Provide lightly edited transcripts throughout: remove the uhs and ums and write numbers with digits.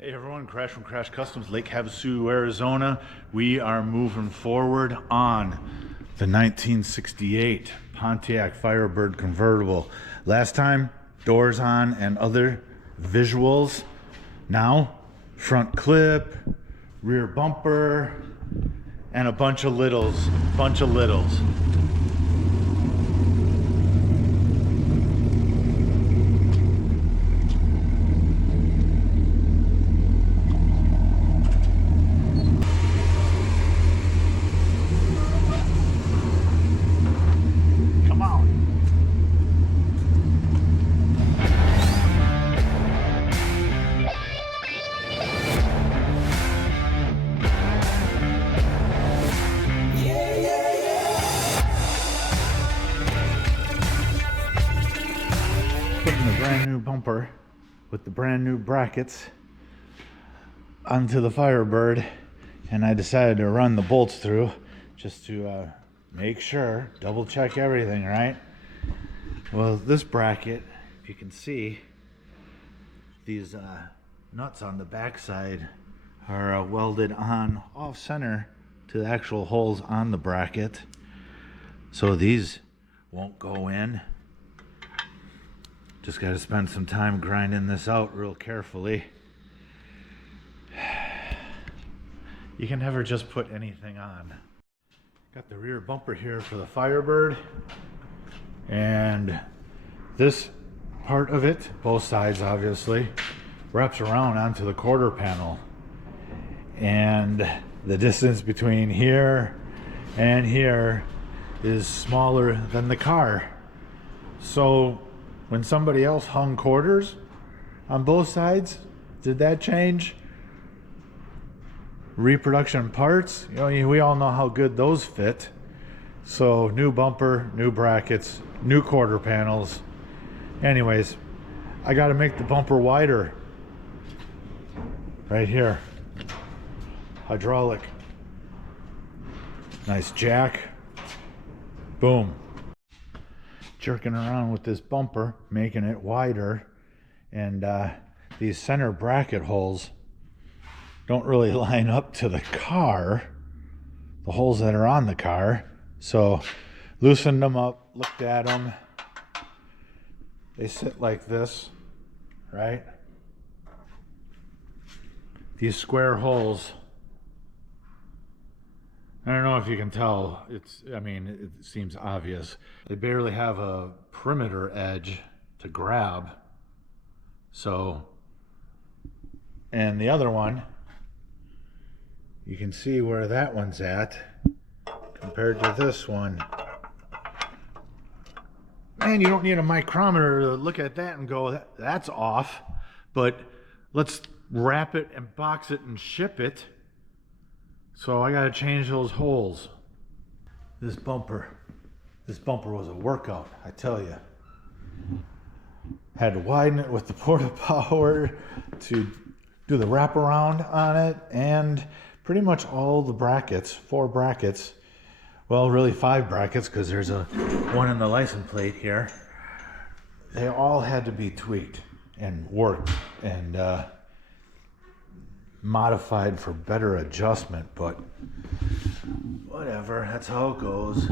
Hey everyone, Crash from Crash Customs, Lake Havasu, Arizona. We are moving forward on the 1968 Pontiac Firebird convertible. Last time, doors on and other visuals. Now, front clip, rear bumper, and a bunch of littles. Putting the brand new bumper with the brand new brackets onto the Firebird, and I decided to run the bolts through just to make sure, double check everything, right? Well, this bracket, if you can see, these nuts on the back side are welded on off center to the actual holes on the bracket, so these won't go in. Just got to spend some time grinding this out real carefully. You can never just put anything on. Got the rear bumper here for the Firebird, and this part of it, both sides obviously, wraps around onto the quarter panel, and the distance between here and here is smaller than the car. So when somebody else hung quarters on both sides, did that change? Reproduction parts, you know, we all know how good those fit. So new bumper, new brackets, new quarter panels. Anyways, I got to make the bumper wider. Right here. Hydraulic. Nice jack. Boom. Jerking around with this bumper, making it wider, and these center bracket holes don't really line up to the car, the holes that are on the car. So loosened them up, looked at them. They sit like this, right? These square holes, I don't know if you can tell, I mean, it seems obvious. They barely have a perimeter edge to grab. So, and the other one, you can see where that one's at compared to this one. Man, you don't need a micrometer to look at that and go, that's off. But let's wrap it and box it and ship it. So I gotta change those holes. This bumper was a workout, I tell you. Had to widen it with the Porta Power to do the wraparound on it, and pretty much all the brackets, 4 brackets, well really 5 brackets because there's a one in the license plate here. They all had to be tweaked and worked and modified for better adjustment, but whatever, that's how it goes.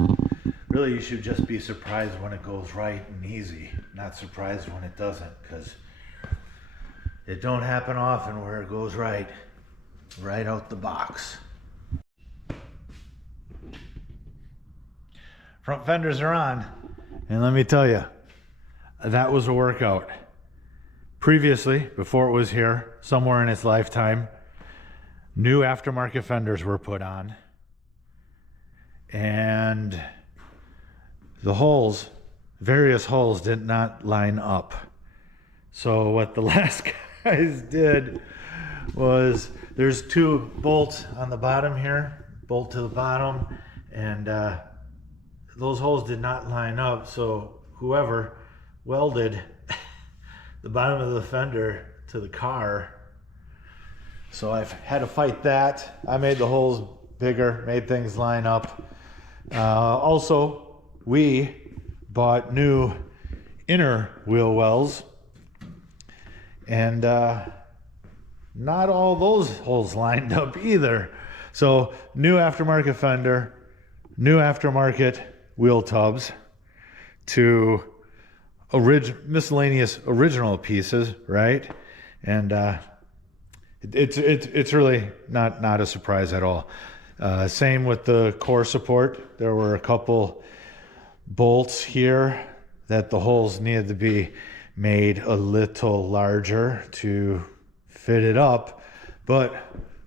Really, you should just be surprised when it goes right and easy, not surprised when it doesn't, because it don't happen often where it goes right out the box. Front fenders are on, and let me tell you, that was a workout. Previously, before it was here, somewhere in its lifetime, new aftermarket fenders were put on, and the holes, various holes, did not line up. So what the last guys did was, there's 2 bolts on the bottom here, bolt to the bottom, and those holes did not line up, so whoever welded the bottom of the fender to the car. So I've had to fight that. I made the holes bigger, made things line up. Also, we bought new inner wheel wells, and not all those holes lined up either. So new aftermarket fender, new aftermarket wheel tubs to miscellaneous original pieces, right? And it's really not a surprise at all. Same with the core support. There were a couple bolts here that the holes needed to be made a little larger to fit it up, but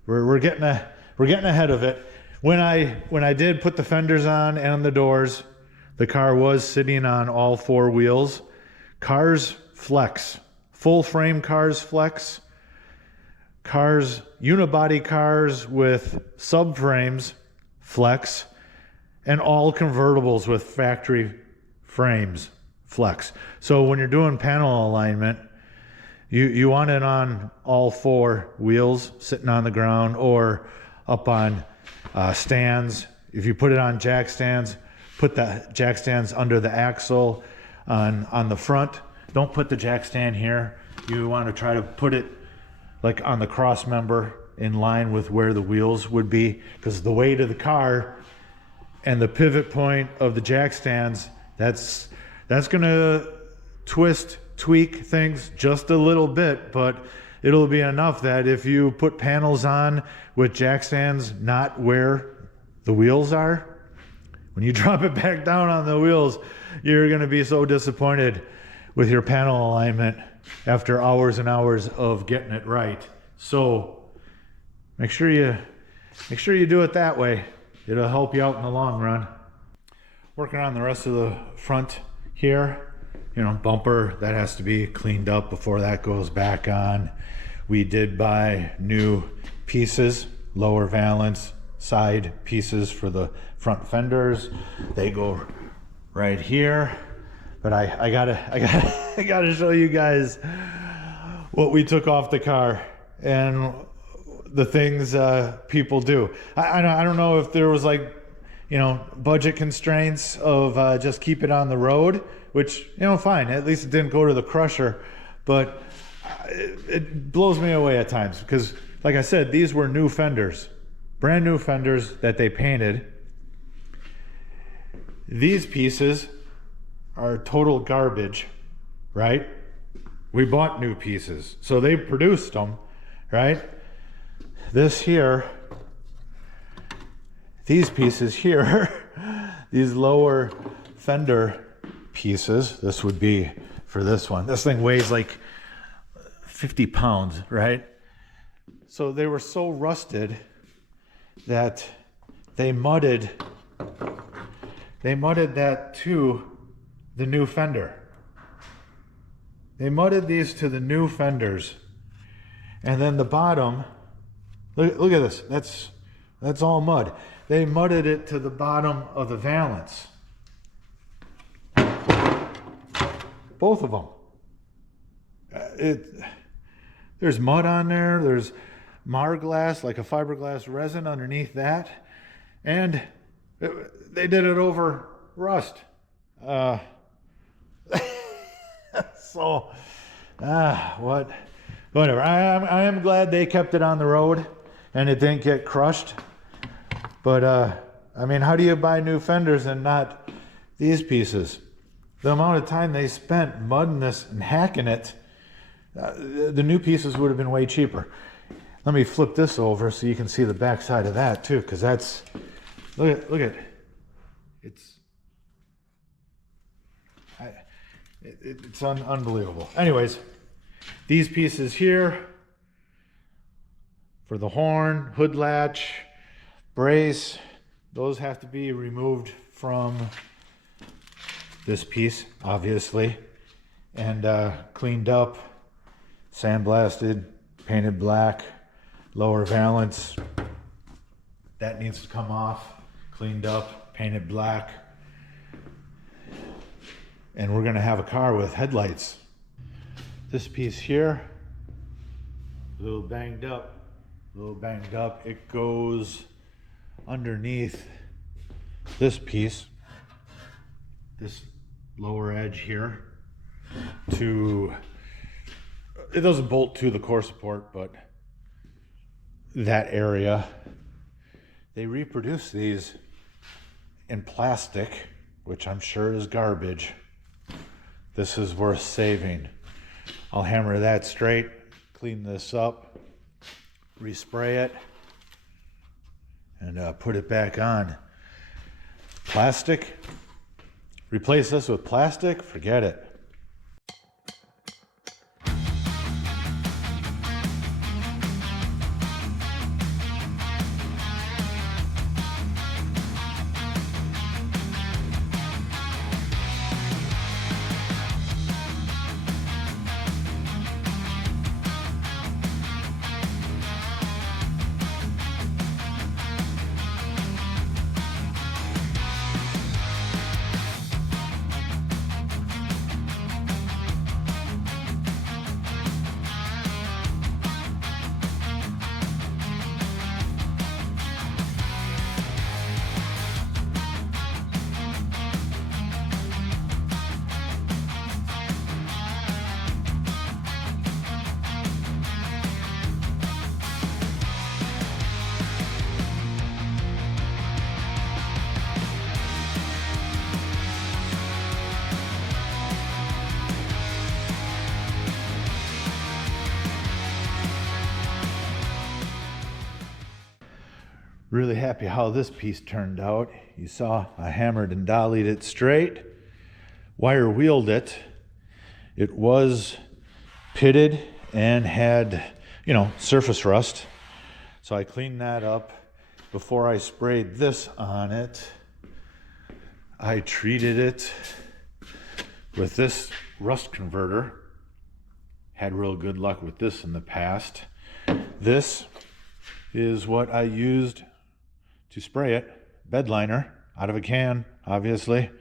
we're getting ahead of it. When I did put the fenders on and the doors, the car was sitting on all four wheels. Cars flex, full frame cars flex. Cars, unibody cars with subframes flex, and all convertibles with factory frames flex. So when you're doing panel alignment, you want it on all four wheels sitting on the ground or up on stands. If you put it on jack stands, put the jack stands under the axle on the front. Don't put the jack stand here. You want to try to put it like on the cross member in line with where the wheels would be, because the weight of the car and the pivot point of the jack stands, that's gonna tweak things just a little bit, but it'll be enough that if you put panels on with jack stands not where the wheels are, when you drop it back down on the wheels, you're gonna be so disappointed with your panel alignment after hours and hours of getting it right. So make sure you do it that way. It'll help you out in the long run. Working on the rest of the front here, bumper, that has to be cleaned up before that goes back on. We did buy new pieces, lower valance side pieces for the front fenders. They go right here. But I gotta show you guys what we took off the car and the things people do. I don't know if there was budget constraints of just keep it on the road, which fine. At least it didn't go to the crusher, but it blows me away at times because, like I said, these were new fenders, brand new fenders that they painted. These pieces are total garbage, right? We bought new pieces, so they produced them, right? This here, these pieces here, these lower fender pieces, this would be for this one. This thing weighs like 50 pounds, right? So they were so rusted that they mudded that to the new fender. They mudded these to the new fenders, and then the bottom, look at this, that's all mud. They mudded it to the bottom of the Valance. Both of them. There's mud on there, there's Marglass, like a fiberglass resin underneath that, and they did it over rust. So, whatever. I am glad they kept it on the road and it didn't get crushed. But, I mean, how do you buy new fenders and not these pieces? The amount of time they spent mudding this and hacking it, the new pieces would have been way cheaper. Let me flip this over so you can see the back side of that too, because that's, look at, it's unbelievable. Anyways, these pieces here for the horn, hood latch, brace, those have to be removed from this piece, obviously, and cleaned up, sandblasted, painted black, lower valance, that needs to come off, cleaned up, painted black. And we're gonna have a car with headlights. This piece here, a little banged up. It goes underneath this piece, this lower edge here, it doesn't bolt to the core support, but that area. They reproduce these in plastic, which I'm sure is garbage. This is worth saving. I'll hammer that straight, clean this up, respray it, and put it back on. Plastic, replace this with plastic, forget it. Really happy how this piece turned out. You saw I hammered and dollied it straight, wire wheeled it. It was pitted and had, surface rust. So I cleaned that up. Before I sprayed this on it, I treated it with this rust converter. Had real good luck with this in the past. This is what I used to spray it. Bed liner out of a can, obviously.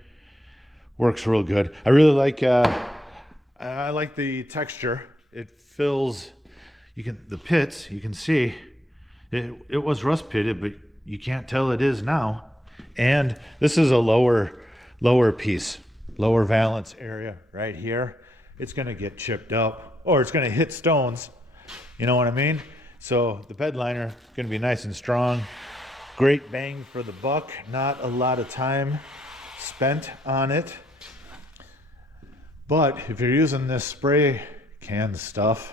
Works real good. I really like I like the texture. It fills the pits, you can see it was rust pitted, but you can't tell it is now. And this is a lower piece, lower valance area right here. It's gonna get chipped up or it's gonna hit stones. You know what I mean? So the bed liner is gonna be nice and strong. Great bang for the buck, not a lot of time spent on it. But if you're using this spray can stuff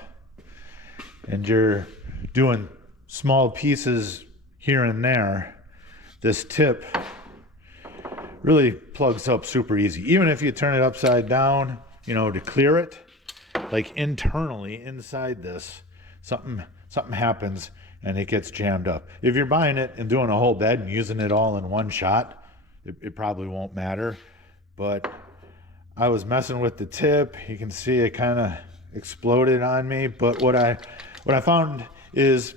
and you're doing small pieces here and there, this tip really plugs up super easy. Even if you turn it upside down, to clear it, like internally inside this, something happens and it gets jammed up. If you're buying it and doing a whole bed and using it all in one shot, it probably won't matter. But I was messing with the tip. You can see it kind of exploded on me. But what I found is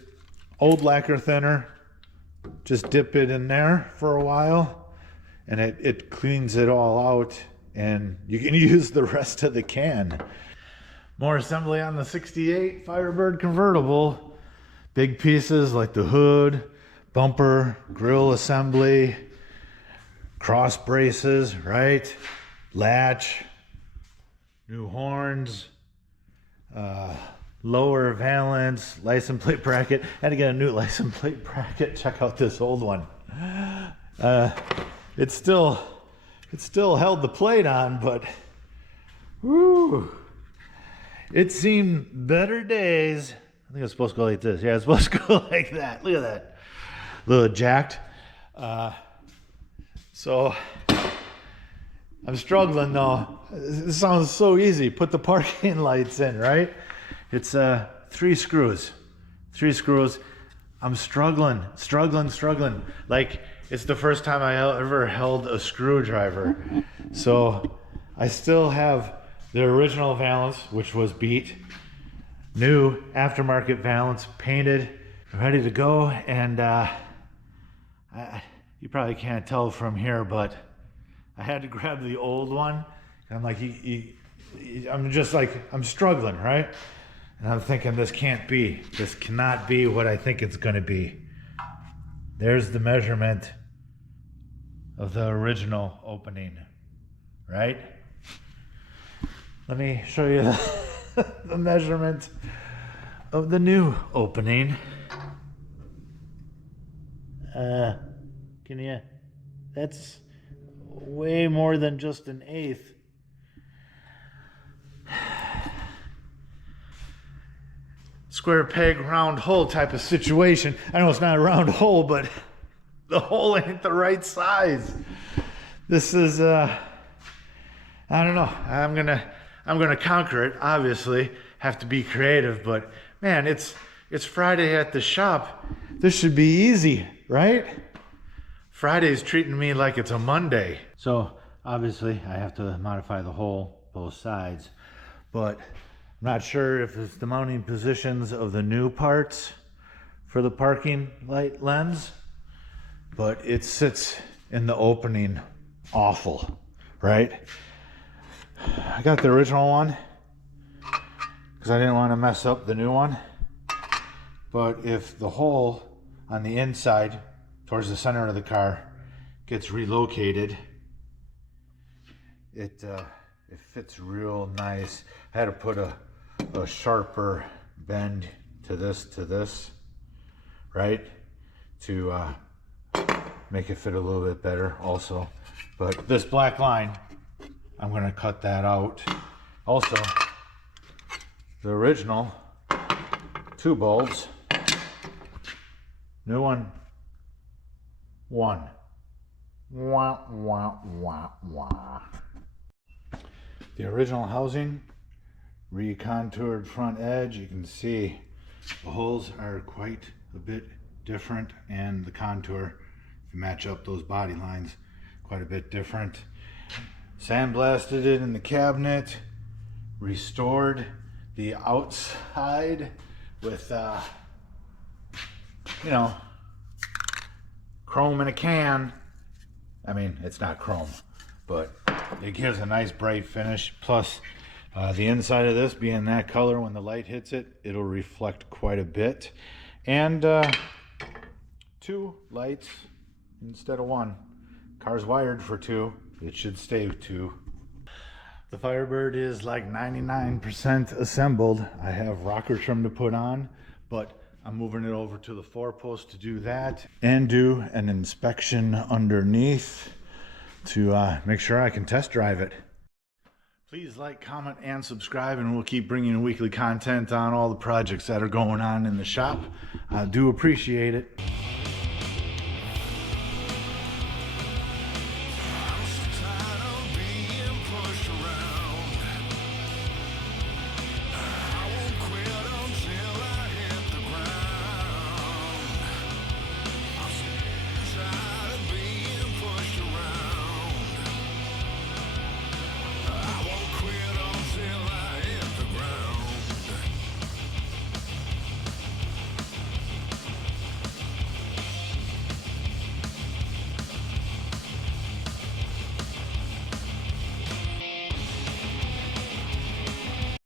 old lacquer thinner. Just dip it in there for a while and it cleans it all out and you can use the rest of the can. More assembly on the 68 Firebird convertible. Big pieces like the hood, bumper, grill assembly, cross braces, right? Latch, new horns, lower valance, license plate bracket. Had to get a new license plate bracket. Check out this old one. It still held the plate on, but whoo, it's seen better days. I think it's supposed to go like this. Yeah, it's supposed to go like that. Look at that. A little jacked. So I'm struggling though. This sounds so easy. Put the parking lights in, right? It's 3 screws. 3 screws. I'm struggling. Like it's the first time I ever held a screwdriver. So I still have the original valance, which was beat. New aftermarket valance, painted, ready to go. And you probably can't tell from here, but I had to grab the old one. I'm like, I'm struggling, right? And I'm thinking this cannot be what I think it's gonna be. There's the measurement of the original opening, right? Let me show you the measurement of the new opening. Can you? That's way more than just an eighth. Square peg, round hole type of situation. I know it's not a round hole, but the hole ain't the right size. This is, I don't know. I'm gonna conquer it. Obviously, have to be creative, but man, it's Friday at the shop. This should be easy, right? Friday's treating me like it's a Monday. So obviously, I have to modify the hole, both sides, but I'm not sure if it's the mounting positions of the new parts for the parking light lens, but it sits in the opening awful, right? I got the original one because I didn't want to mess up the new one. But if the hole on the inside towards the center of the car gets relocated, it fits real nice. I had to put a sharper bend to this, right? To make it fit a little bit better also. But this black line, I'm gonna cut that out. Also, the original 2 bulbs, new one, 1. Wah, wah, wah, wah. The original housing, recontoured front edge. You can see the holes are quite a bit different, and the contour, if you match up those body lines, quite a bit different. Sandblasted it in the cabinet, restored the outside with you know, chrome in a can. I mean, it's not chrome, but it gives a nice bright finish. Plus the inside of this being that color, when the light hits it, it'll reflect quite a bit. And 2 lights instead of 1. Car's wired for 2. It should stay 2. The Firebird is like 99% assembled. I have rocker trim to put on, but I'm moving it over to the 4-post to do that and do an inspection underneath to make sure I can test drive it. Please like, comment, and subscribe, and we'll keep bringing you weekly content on all the projects that are going on in the shop. I do appreciate it.